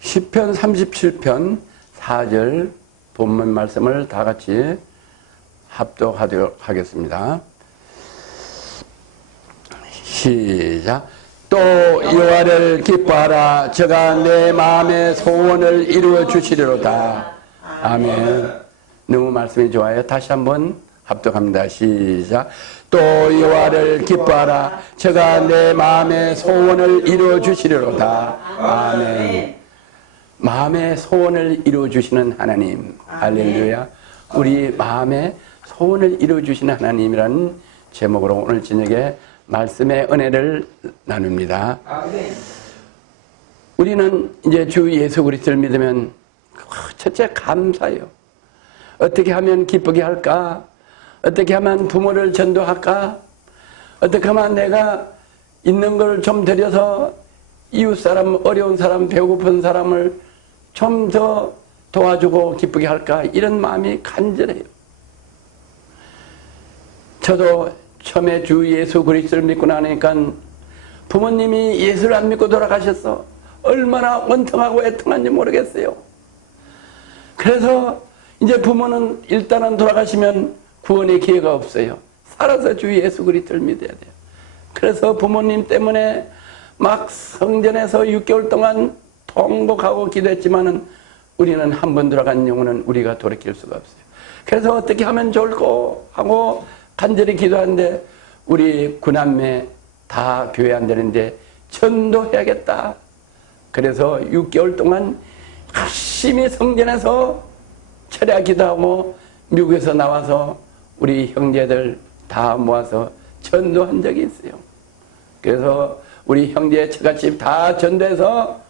시편 37편 4절 본문 말씀을 다 같이 합독하도록 하겠습니다. 시작. 또 여호와를 기뻐하라. 저가 내 마음의 소원을 이루어 주시리로다. 아멘. 너무 말씀이 좋아요. 다시 한번 합독합니다. 시작. 또 여호와를 기뻐하라. 저가 내 마음의 소원을 이루어 주시리로다. 아멘. 마음의 소원을 이루어 주시는 하나님. 할렐루야. 우리 마음의 소원을 이루어 주시는 하나님이라는 제목으로 오늘 저녁에 말씀의 은혜를 나눕니다. 우리는 이제 주 예수 그리스도를 믿으면 첫째 감사해요. 어떻게 하면 기쁘게 할까? 어떻게 하면 부모를 전도할까? 어떻게 하면 내가 있는 걸 좀 드려서 이웃 사람, 어려운 사람, 배고픈 사람을 좀 더 도와주고 기쁘게 할까? 이런 마음이 간절해요. 저도 처음에 주 예수 그리스도를 믿고 나니까 부모님이 예수를 안 믿고 돌아가셨어. 얼마나 원통하고 애통한지 모르겠어요. 그래서 이제 부모는 일단은 돌아가시면 구원의 기회가 없어요. 살아서 주 예수 그리스도를 믿어야 돼요. 그래서 부모님 때문에 막 성전에서 6개월 동안 통곡하고 기도했지만은 우리는 한 번 돌아간 영혼은 우리가 돌이킬 수가 없어요. 그래서 어떻게 하면 좋을까 하고 간절히 기도하는데 우리 구남매 다 교회 안 되는데 전도해야겠다. 그래서 6개월 동안 열심히 성전에서 철야 기도하고 미국에서 나와서 우리 형제들 다 모아서 전도한 적이 있어요. 그래서 우리 형제 처갓집 다 전도해서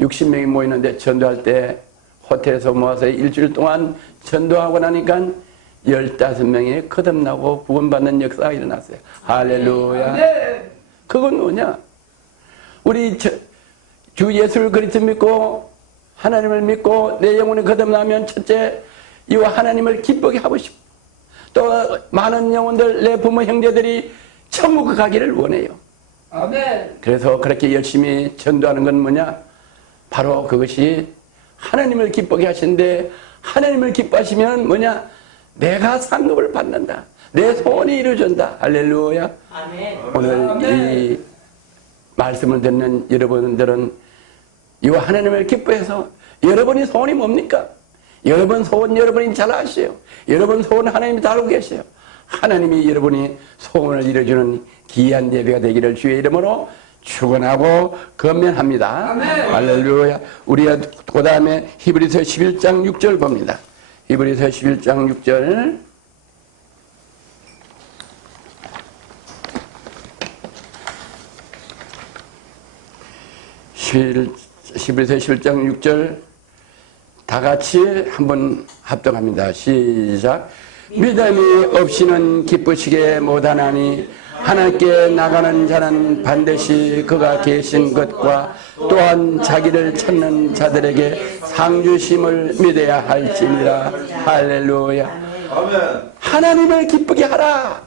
60명이 모이는데 전도할 때 호텔에서 모아서 일주일 동안 전도하고 나니까 15명이 거듭나고 구원받는 역사가 일어났어요. 할렐루야. 그건 뭐냐? 우리 주 예수를 그리스도 믿고 하나님을 믿고 내 영혼이 거듭나면 첫째 이와 하나님을 기쁘게 하고 싶고 또 많은 영혼들 내 부모 형제들이 천국 가기를 원해요. 아멘. 그래서 그렇게 열심히 전도하는 건 뭐냐? 바로 그것이 하나님을 기쁘게 하시는데 하나님을 기뻐하시면 뭐냐? 내가 상급을 받는다. 내 소원이 이루어진다. 할렐루야. 아멘. 오늘 아멘. 이 말씀을 듣는 여러분들은 이와 하나님을 기뻐해서 여러분이 소원이 뭡니까? 여러분 소원 여러분이 잘 아시요. 여러분 소원 하나님이 다 알고 계세요. 하나님이 여러분이 소원을 이루어주는 귀한 예배가 되기를 주의 이름으로 축원하고 건면합니다. 아멘. 할렐루야. 우리가 그 다음에 히브리서 11장 6절 봅니다. 히브리서 11장 6절. 히브리서 11장 6절 다 같이 한번 합독합니다. 시작. 믿음이 없이는 기쁘시게 못하나니 하나님께 나가는 자는 반드시 그가 계신 것과 또한 자기를 찾는 자들에게 상 주심을 믿어야 할지니라. 할렐루야. 하나님을 기쁘게 하라.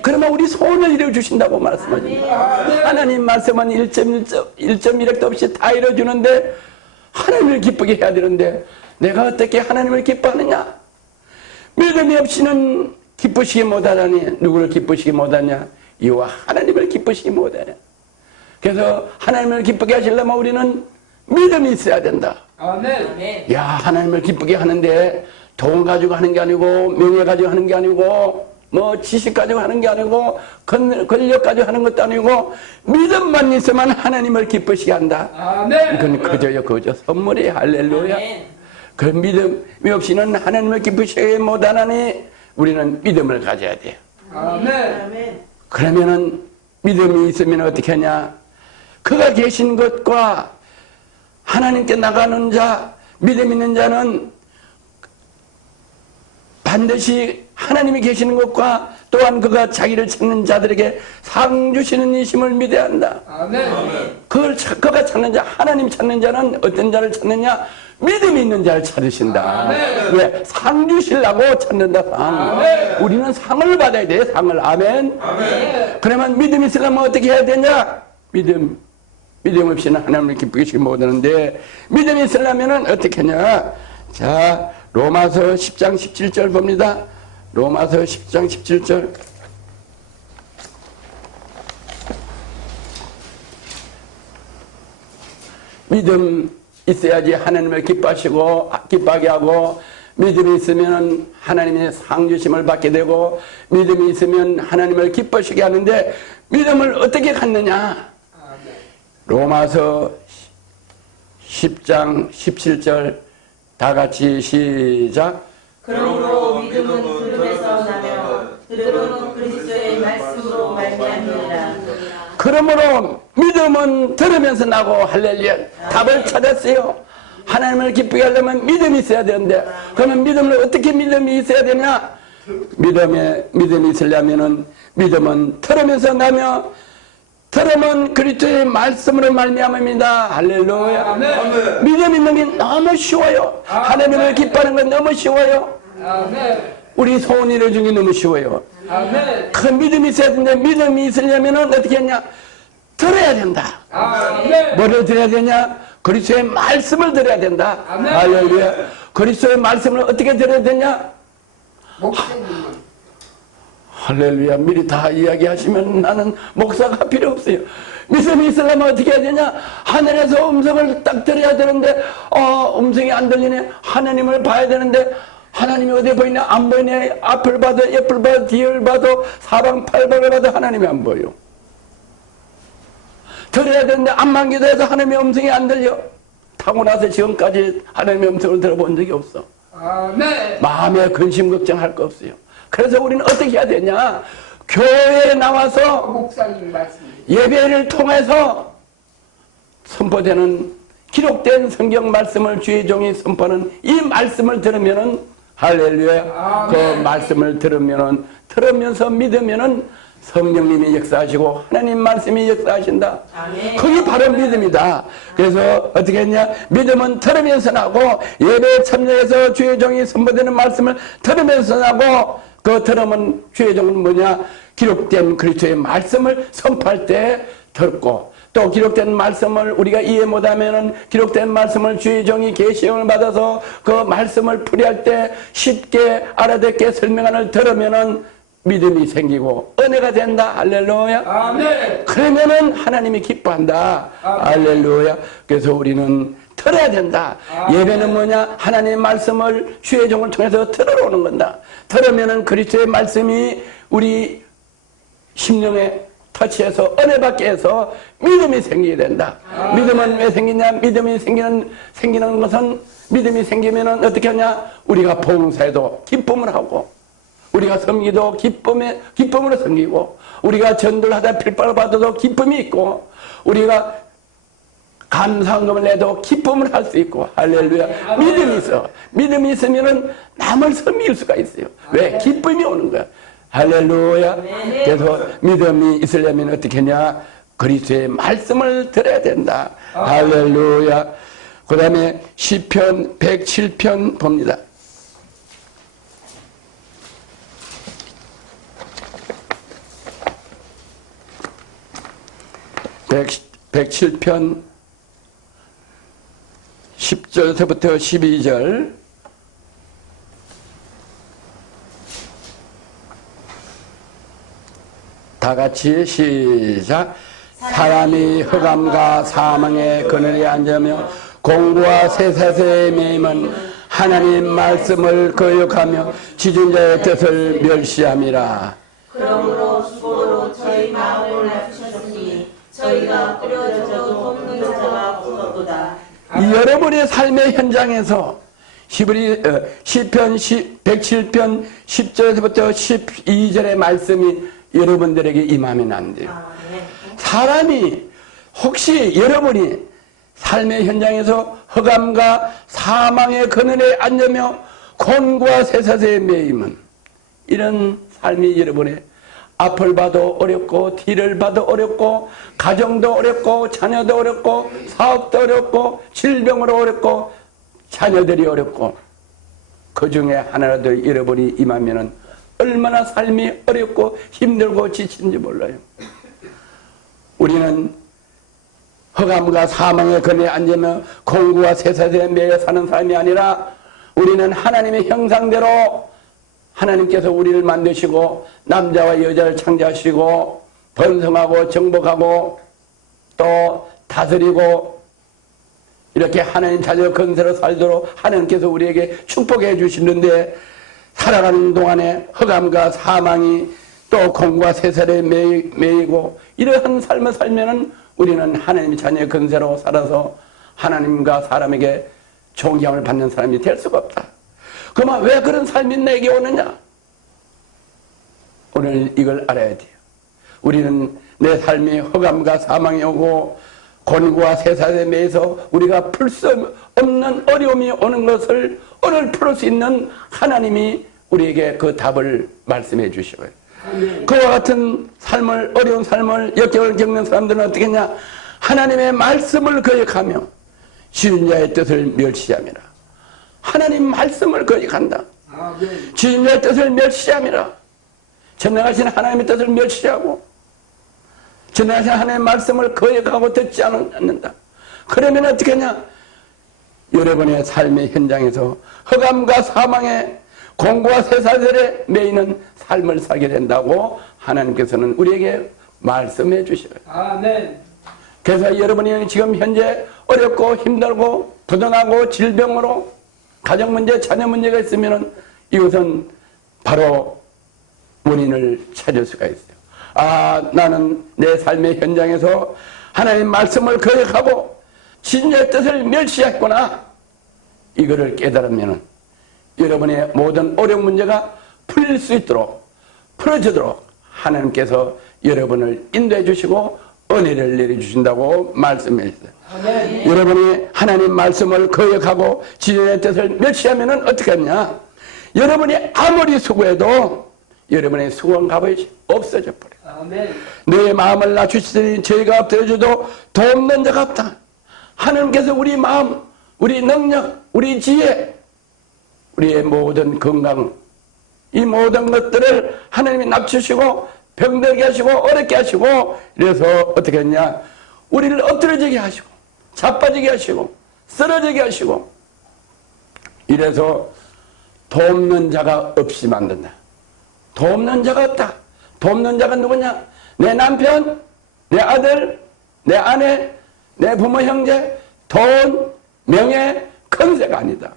그러면 우리 소원을 이루어주신다고 말씀하십니다. 하나님 말씀은 1.1획도 없이 다 이루어주는데 하나님을 기쁘게 해야 되는데 내가 어떻게 하나님을 기뻐하느냐? 믿음이 없이는 기쁘시기 못하다니. 누구를 기쁘시기 못하냐? 이와 하나님을 기쁘시기 못하냐. 그래서 하나님을 기쁘게 하시려면 우리는 믿음이 있어야 된다. 아멘. 야, 하나님을 기쁘게 하는데 돈 가지고 하는 게 아니고 명예 가지고 하는 게 아니고 뭐 지식 가지고 하는 게 아니고 권력 가지고 하는 것도 아니고 믿음만 있으면 하나님을 기쁘시게 한다. 아멘. 이건 그저 선물이. 할렐루야. 아멘. 그 믿음이 없이는 하나님을 기쁘시게 못하나니 우리는 믿음을 가져야 돼요. 아멘. 그러면은 믿음이 있으면 어떻게 하냐? 그가 계신 것과 하나님께 나가는 자, 믿음 있는 자는 반드시 하나님이 계시는 것과 또한 그가 자기를 찾는 자들에게 상 주시는 이심을 믿어야 한다. 아멘. 그가 찾는 자, 하나님 찾는 자는 어떤 자를 찾느냐? 믿음이 있는 자를 찾으신다. 아멘. 왜? 상 주시려고 찾는다. 상. 아멘. 우리는 상을 받아야 돼. 상을. 아멘. 아멘. 그러면 믿음이 있으려면 어떻게 해야 되냐? 믿음 없이는 하나님을 기쁘게 시키지 못하는데, 믿음이 있으려면 어떻게 하냐? 자, 로마서 10장 17절 봅니다. 로마서 10장 17절. 믿음 있어야지 하나님을 기뻐하게 하고, 믿음이 있으면 하나님의 상 주심을 받게 되고, 믿음이 있으면 하나님을 기뻐하시게 하는데, 믿음을 어떻게 갖느냐? 로마서 10장 17절 다 같이 시작. 그러므로 믿음은 들음에서 나며 들음은 그리스도의 말씀으로 말미암느니라. 그러므로 믿음은 들으면서 나고, 할렐루야. 답을 찾았어요. 하나님을 기쁘게 하려면 믿음이 있어야 되는데, 그러면 믿음을 어떻게 믿음이 있어야 되냐? 믿음이 있으려면은 믿음은 들으면서 나며, 들으면 그리스도의 말씀으로 말미암습니다. 할렐루야. 아멘. 믿음 있는 게 너무 쉬워요. 하나님을 기뻐하는 건 너무 쉬워요. 아멘. 우리 소원 이루어주는 게 너무 쉬워요. 아멘. 그 믿음이 있어야 되는데, 믿음이 있으려면 어떻게 했냐? 들어야 된다. 아멘. 뭐를 들어야 되냐? 그리스도의 말씀을 들어야 된다. 아멘. 할렐루야. 그리스도의 말씀을 어떻게 들어야 되냐? 목사님은 할렐루야. 미리 다 이야기하시면 나는 목사가 필요 없어요. 믿음이 있으려면 어떻게 해야 되냐? 하늘에서 음성을 딱 들어야 되는데, 음성이 안 들리네. 하나님을 봐야 되는데, 하나님이 어디 보이냐? 안 보이네. 앞을 봐도, 옆을 봐도, 뒤를 봐도, 사방팔방을 봐도 하나님이 안 보여. 들어야 되는데 암만 기도해서 하나님의 음성이 안 들려. 타고나서 지금까지 하나님의 음성을 들어본 적이 없어. 아멘. 마음에 근심 걱정할 거 없어요. 그래서 우리는 어떻게 해야 되냐? 교회에 나와서 목사님 말씀. 예배를 통해서 선포되는 기록된 성경 말씀을 주의 종이 선포하는 이 말씀을 들으면은, 할렐루야. 그 말씀을 들으면서 믿으면은 성령님이 역사하시고 하나님 말씀이 역사하신다. 아멘. 그게 바로 믿음이다. 그래서 어떻게 했냐? 믿음은 들으면서 나고, 예배에 참여해서 주의 종이 선포되는 말씀을 들으면서 나고, 그 들으면 주의 종은 뭐냐? 기록된 그리스도의 말씀을 선포할 때 듣고, 또 기록된 말씀을 우리가 이해 못하면은 기록된 말씀을 주의 종이 계시형을 받아서 그 말씀을 풀이할 때 쉽게 알아듣게 설명을 들으면은 믿음이 생기고 은혜가 된다. 할렐루야. 아멘. 그러면은 하나님이 기뻐한다. 할렐루야. 그래서 우리는 들어야 된다. 예배는 뭐냐? 하나님의 말씀을 주의 종을 통해서 들어오는 건다. 들으면은 그리스도의 말씀이 우리 심령에 터치해서 은혜 받게 해서 믿음이 생기게 된다. 믿음은 왜 생기냐? 믿음이 생기는 것은, 믿음이 생기면은 어떻게 하냐? 우리가 봉사에도 기쁨을 하고, 우리가 섬기도 기쁨으로 섬기고, 우리가 전도를 하다 필발을 받아도 기쁨이 있고, 우리가 감사헌금을 내도 기쁨을 할 수 있고, 할렐루야. 믿음이 있어. 믿음이 있으면은 남을 섬길 수가 있어요. 왜? 기쁨이 오는 거야. 할렐루야. 그래서 믿음이 있으려면 어떻게 하냐? 그리스도의 말씀을 들어야 된다. 할렐루야. 그 다음에 시편 107편 봅니다. 107편 10절부터 12절. 다 같이 시작. 사람이 흑암과 사망의 그늘에 앉으며 공부와 쇠사슬에 매임은 하나님 말씀을 거역하며 지존자의 뜻을 멸시함이라. 그러므로 수고로 저희 마음을 낮추셨으니 저희가 꾸려져도 돕는 자가 없었도다. 여러분의 삶의 현장에서 시편 107편 10절부터 12절의 말씀이 여러분들에게 임하면 안 돼요. 사람이 혹시 여러분이 삶의 현장에서 흑암과 사망의 그늘에 앉으며 곤고와 쇠사슬에 매임은, 이런 삶이 여러분의 앞을 봐도 어렵고 뒤를 봐도 어렵고 가정도 어렵고 자녀도 어렵고 사업도 어렵고 질병으로 어렵고 자녀들이 어렵고, 그 중에 하나라도 여러분이 임하면은 얼마나 삶이 어렵고 힘들고 지친지 몰라요. 우리는 흑암과 사망의 근에 앉으며 공구와 쇠사슬에 매여 사는 사람이 아니라 우리는 하나님의 형상대로 하나님께서 우리를 만드시고 남자와 여자를 창조하시고 번성하고 정복하고 또 다스리고 이렇게 하나님 자녀 건세로 살도록 하나님께서 우리에게 축복해 주시는데 살아가는 동안에 흑암과 사망이 또 공과 세살에 매이고 이러한 삶을 살면은 우리는 하나님의 자녀의 건세로 살아서 하나님과 사람에게 존경을 받는 사람이 될 수가 없다. 그러면 왜 그런 삶이 내게 오느냐? 오늘 이걸 알아야 돼요. 우리는 내 삶이 흑암과 사망이 오고 곤고와 세살에 매여서 우리가 풀 수 없는 어려움이 오는 것을 오늘 풀 수 있는 하나님이 우리에게 그 답을 말씀해 주시고요. 그와 같은 삶을 어려운 삶을 역경을 겪는 사람들은 어떻게 했냐? 하나님의 말씀을 거역하며 주인 자의 뜻을 멸시함이라. 하나님 말씀을 거역한다. 주인 자의 뜻을 멸시함이라. 전능하신 하나님의 뜻을 멸시하고 전능하신 하나님의 말씀을 거역하고 듣지 않는다. 그러면 어떻게 하냐? 여러분의 삶의 현장에서 흑암과 사망의 공고와 쇠사슬에 매이는 삶을 살게 된다고 하나님께서는 우리에게 말씀해 주셔요. 아멘. 그래서 여러분이 지금 현재 어렵고 힘들고 부정하고 질병으로 가정 문제, 자녀 문제가 있으면 이것은 바로 원인을 찾을 수가 있어요. 아, 나는 내 삶의 현장에서 하나님의 말씀을 거역하고 신의 뜻을 멸시했구나. 이거를 깨달으면 여러분의 모든 어려운 문제가 풀릴 수 있도록 풀어지도록 하나님께서 여러분을 인도해 주시고 은혜를 내려주신다고 말씀해 주세요. 여러분이 하나님 말씀을 거역하고 지존의 뜻을 멸시하면 어떻게 하냐? 여러분이 아무리 수고해도 여러분의 수고한 값이 없어져 버려요. 너의 마음을 낮추시더니 저희가 엎드려줘도 돕는 자가 없다. 하나님께서 우리 마음, 우리 능력, 우리 지혜, 우리의 모든 건강, 이 모든 것들을 하나님이 낮추시고 병들게 하시고 어렵게 하시고 이래서 어떻게 했냐? 우리를 엎드려지게 하시고 자빠지게 하시고 쓰러지게 하시고 이래서 돕는 자가 없이 만든다. 돕는 자가 없다. 돕는 자가 누구냐? 내 남편, 내 아들, 내 아내, 내 부모 형제, 돈, 명예, 건세가 아니다.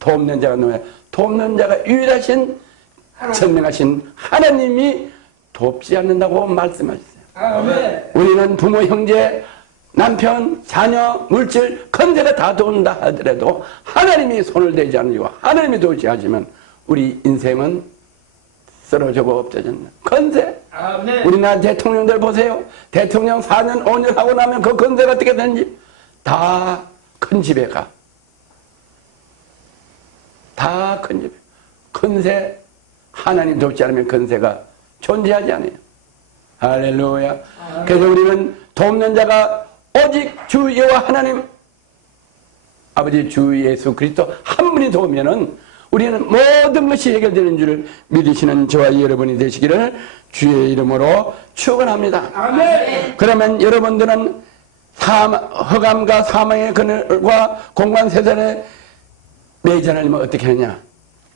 돕는 자가 누구냐? 돕는 자가 유일하신 전능하신 하나님이 돕지 않는다고 말씀하셨어요. 아멘. 우리는 부모, 형제, 남편, 자녀, 물질, 건세가 다 도운다 하더라도 하나님이 손을 대지 않으시고 하나님이 도우지 않으시면 우리 인생은 쓰러지고 없어졌나. 건세. 아멘. 우리나라 대통령들 보세요. 대통령 4년, 5년 하고 나면 그 건세가 어떻게 되는지 다 큰 집에 가. 다 큰 집에. 건세, 하나님 돕지 않으면 건세가 존재하지 않아요. 할렐루야. 그래서 우리는 돕는 자가 오직 주 여호와 하나님 아버지 주 예수 그리스도 한 분이 도우면은 우리는 모든 것이 해결되는 줄을 믿으시는 저와 여러분이 되시기를 주의 이름으로 축원합니다. 아멘. 그러면 여러분들은 흑암과 사망의 그늘과 공간 세상에 매이지 않으면 어떻게 하냐?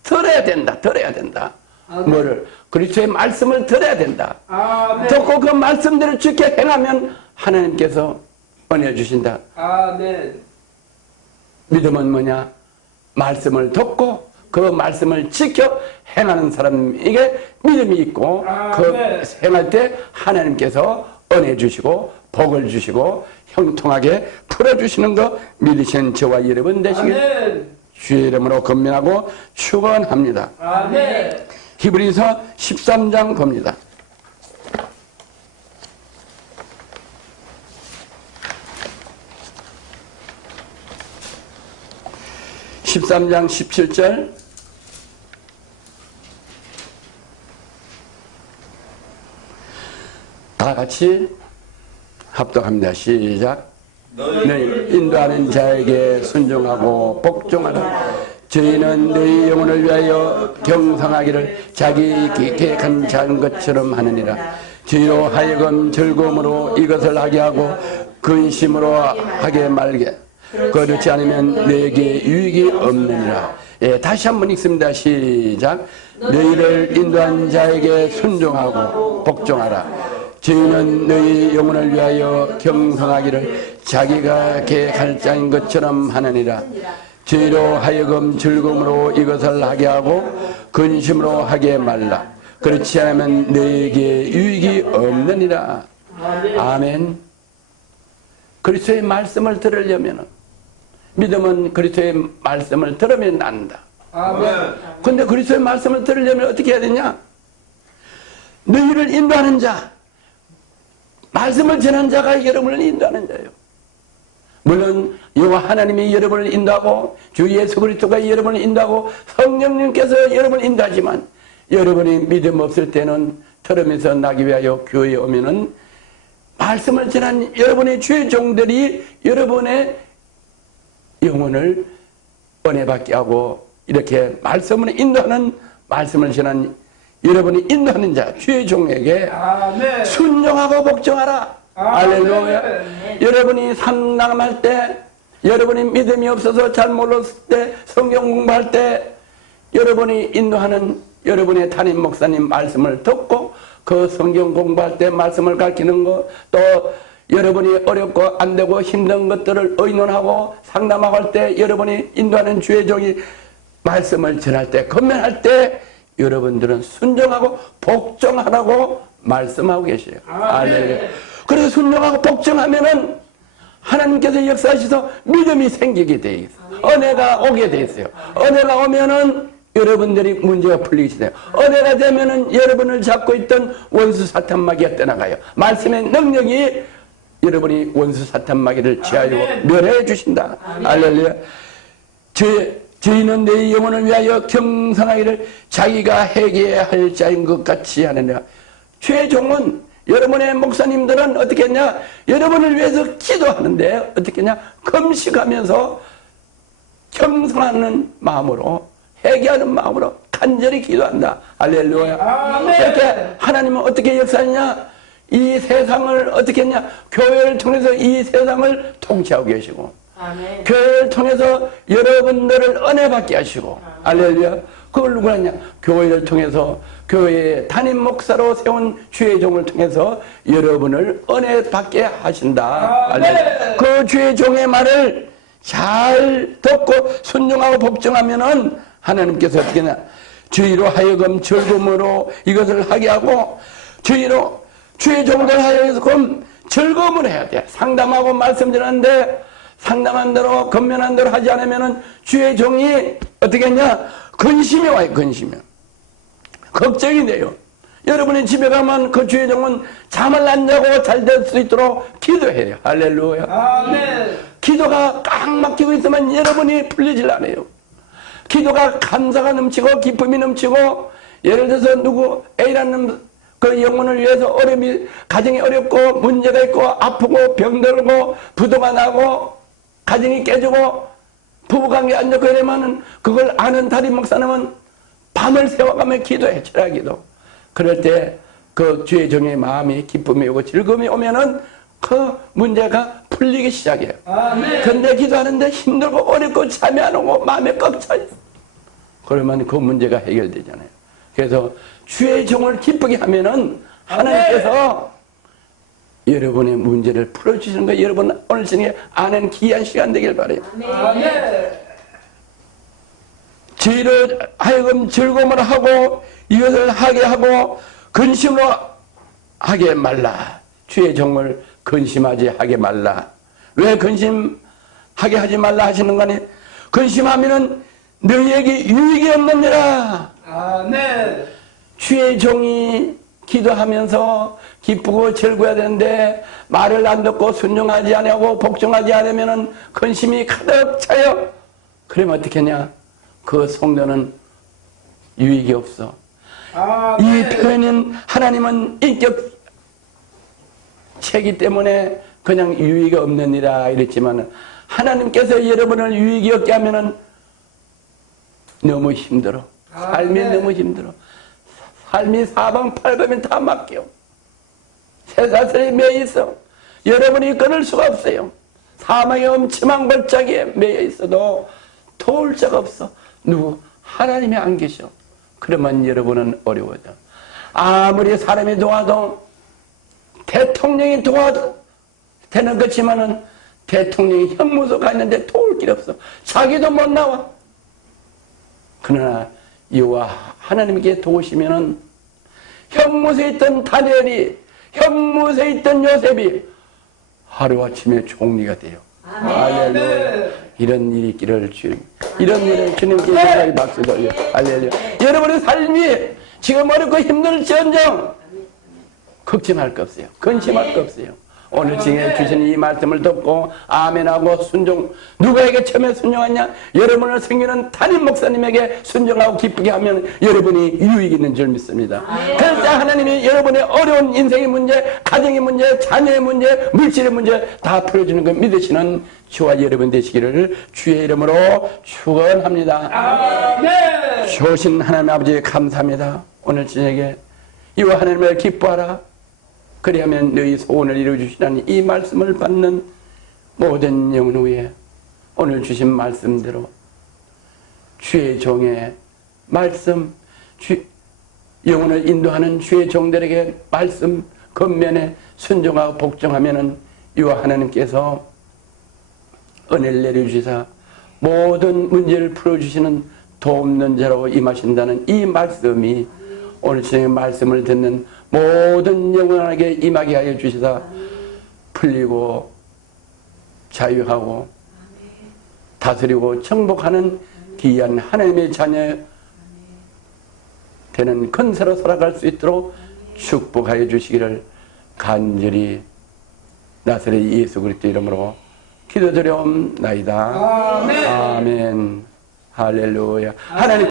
들어야 된다. 들어야 된다. 뭐를? 그리스도의 말씀을 들어야 된다. 아멘. 듣고 그 말씀대로 지켜 행하면 하나님께서 은혜 주신다. 아멘. 믿음은 뭐냐? 말씀을 듣고 그 말씀을 지켜 행하는 사람에게 믿음이 있고 그 행할 때 하나님께서 은혜 주시고 복을 주시고 형통하게 풀어주시는 거 믿으시는 저와 여러분 되시길 주의 이름으로 건면하고 축원합니다. 아멘. 히브리서 13장 봅니다. (13장 17절) 다 같이 합독합니다. 시작. 너희 인도하는 자에게 순종하고 복종하라. 저희는 너희 영혼을 위하여 경성하기를 자기 계획한 것처럼 하느니라. 저희로 하여금 즐거움으로 이것을 하게 하고 근심으로 하게 말게. 그렇지 않으면 너에게 유익이 없느니라. 예, 다시 한번 읽습니다. 시작. 너희를 인도한 자에게 순종하고 복종하라. 저희는 너희 영혼을 위하여 경성하기를 자기가 계획할 자인 것처럼 하느니라. 저희로 하여금 즐거움으로 이것을 하게 하고 근심으로 하게 말라. 그렇지 않으면 너희에게 유익이 없느니라. 아멘. 그리스도의 말씀을 들으려면, 믿음은 그리스도의 말씀을 들으면 난다. 아멘. 근데 그리스도의 말씀을 들으려면 어떻게 해야 되냐? 너희를 인도하는 자, 말씀을 전한 자가 여러분을 인도하는 자예요. 물론 여호와 하나님이 여러분을 인도하고 주 예수 그리스도가 여러분을 인도하고 성령님께서 여러분을 인도하지만, 여러분이 믿음 없을 때는 들으면서 나기 위하여 교회에 오면은 말씀을 전한 여러분의 주의 종들이 여러분의 영혼을 은혜받게 하고, 이렇게 말씀을 인도하는, 말씀을 전한 여러분이 인도하는 자, 주의 종에게 아멘. 순종하고 복종하라. 할렐루야. 여러분이 상담할 때, 여러분이 믿음이 없어서 잘 몰랐을 때, 성경 공부할 때, 여러분이 인도하는 여러분의 담임 목사님 말씀을 듣고 그 성경 공부할 때 말씀을 가르치는 거, 또 여러분이 어렵고 안 되고 힘든 것들을 의논하고 상담하고 할 때 여러분이 인도하는 주의 종이 말씀을 전할 때, 건면할 때 여러분들은 순종하고 복종하라고 말씀하고 계세요. 할렐루야. 그래서 순종하고 복종하면은 하나님께서 역사하셔서 믿음이 생기게 돼 있어요. 은혜가 오게 돼 있어요. 은혜가 오면은 여러분들이 문제가 풀리게 돼요. 은혜가 되면은 여러분을 잡고 있던 원수 사탄 마귀가 떠나가요. 말씀의 능력이 여러분이 원수 사탄 마귀를 제하여 멸해 주신다. 할렐루야. 저희는 내 영혼을 위하여 경성하기를 자기가 해결해야 할 자인 것 같이 하느냐. 주의 종은, 여러분의 목사님들은 어떻게 했냐? 여러분을 위해서 기도하는데 어떻게 했냐? 금식하면서 경성하는 마음으로, 회개하는 마음으로 간절히 기도한다. 할렐루야. 이렇게 하나님은 어떻게 역사하냐? 이 세상을 어떻게 했냐? 교회를 통해서 이 세상을 통치하고 계시고, 아멘. 교회를 통해서 여러분들을 은혜 받게 하시고, 할렐루야. 그걸 누가 하냐? 교회를 통해서, 교회의 담임 목사로 세운 주의 종을 통해서 여러분을 은혜 받게 하신다. 할렐루야. 그 주의 종의 말을 잘 듣고 순종하고 복종하면은 하나님께서 어떻게 하냐? 저희로 하여금 즐거움으로 이것을 하게 하고, 저희로 주의 종들 하여금 즐거움을 해야 돼. 상담하고 말씀 전하는데 상담한 대로 건면한 대로 하지 않으면은 주의 종이 어떻게 했냐? 근심이 와요. 근심이. 걱정이 돼요. 여러분이 집에 가면 그 주의 종은 잠을 안 자고 잘 될 수 있도록 기도해요. 할렐루야. 아멘. 기도가 꽉 막히고 있으면 여러분이 풀리질 않아요. 기도가 감사가 넘치고 기쁨이 넘치고, 예를 들어서 누구 A라는 그 영혼을 위해서 어려움이, 가정이 어렵고 문제가 있고 아프고 병들고 부도가 나고 가정이 깨지고 부부관계 안 좋고 이러면은 그걸 아는 담임 목사님은 밤을 새워가며 기도해. 철야기도. 그럴 때 그 주의 종의 마음이 기쁨이 오고 즐거움이 오면은 그 문제가 풀리기 시작해요. 아멘. 근데 기도하는데 힘들고 어렵고 잠이 안 오고 마음에 꽉 차 있어. 그러면 그 문제가 해결되잖아요. 그래서 주의 종을 기쁘게 하면은 하나님께서 여러분의 문제를 풀어주시는 거예요. 여러분 오늘 저녁에 아는 귀한 시간 되길 바라요. 아멘. 저희로 하여금 즐거움을 하고 이것을 하게 하고 근심으로 하게 말라. 주의 종을 근심하지 하게 말라. 왜 근심하게 하지 말라 하시는 거니? 근심하면은 너희에게 유익이 없느니라. 아멘. 주의 종이 기도하면서 기쁘고 즐거워야 되는데 말을 안 듣고 순종하지 않고 복종하지 않으면 근심이 가득 차요. 그러면 어떻게 하냐? 그 성도는 유익이 없어. 아멘. 이 표현은 하나님은 인격 체기 때문에 그냥 유익이 없느니라 이랬지만, 하나님께서 여러분을 유익이 없게 하면은 너무 힘들어. 삶이 너무 힘들어. 삶이 사방팔방이 다 막혀. 세상에 매여 있어. 여러분이 끊을 수가 없어요. 사망의 엄침한 골짜기에 매여 있어도 도울 자가 없어. 누구? 하나님이 안 계셔. 그러면 여러분은 어려워져. 아무리 사람이 도와도, 대통령이 도와도 되는 것이지만은 대통령이 형무소 가 있는데 도울 길 없어. 자기도 못 나와. 그러나 여호와 하나님께 도우시면은 형무소에 있던 다니엘이, 형무소에 있던 요셉이 하루아침에 총리가 돼요. 할렐루야. 이런 일이 있기를 주님, 이런 일을 주님께 영광의 박수 돌려. 할렐루야. 여러분의 삶이 지금 어렵고 힘들지언정 걱정할 거 없어요. 근심할 거 없어요. 오늘 징에 주신 이 말씀을 듣고 아멘하고 순종, 누구에게 처음에 순종하냐? 여러분을 섬기는 담임 목사님에게 순종하고 기쁘게 하면 여러분이 유익 있는 줄 믿습니다. 그래서 하나님이 여러분의 어려운 인생의 문제, 가정의 문제, 자녀의 문제, 물질의 문제 다 풀어주는 걸 믿으시는 주와 여러분 되시기를 주의 이름으로 축원합니다. 아멘. 좋으신 하나님 아버지 감사합니다. 오늘 저녁에 이와 하나님을 기뻐하라. 그리하면 너희 소원을 이루어주시라는 이 말씀을 받는 모든 영혼 위에 오늘 주신 말씀대로 주의 종의 말씀, 영혼을 인도하는 주의 종들에게 말씀 겉면에 순종하고 복종하면은 이와 하나님께서 은혜를 내려주시사 모든 문제를 풀어주시는 돕는 자로 임하신다는 이 말씀이 오늘 저녁에 말씀을 듣는 모든 영혼에게 임하게 하여 주시사 풀리고 자유하고 다스리고 정복하는 귀한 하나님의 자녀 되는 건세로 살아갈 수 있도록 축복하여 주시기를 간절히 나사렛 예수 그리스도 이름으로 기도드려옵나이다. 아멘. 아멘. 할렐루야. 하나님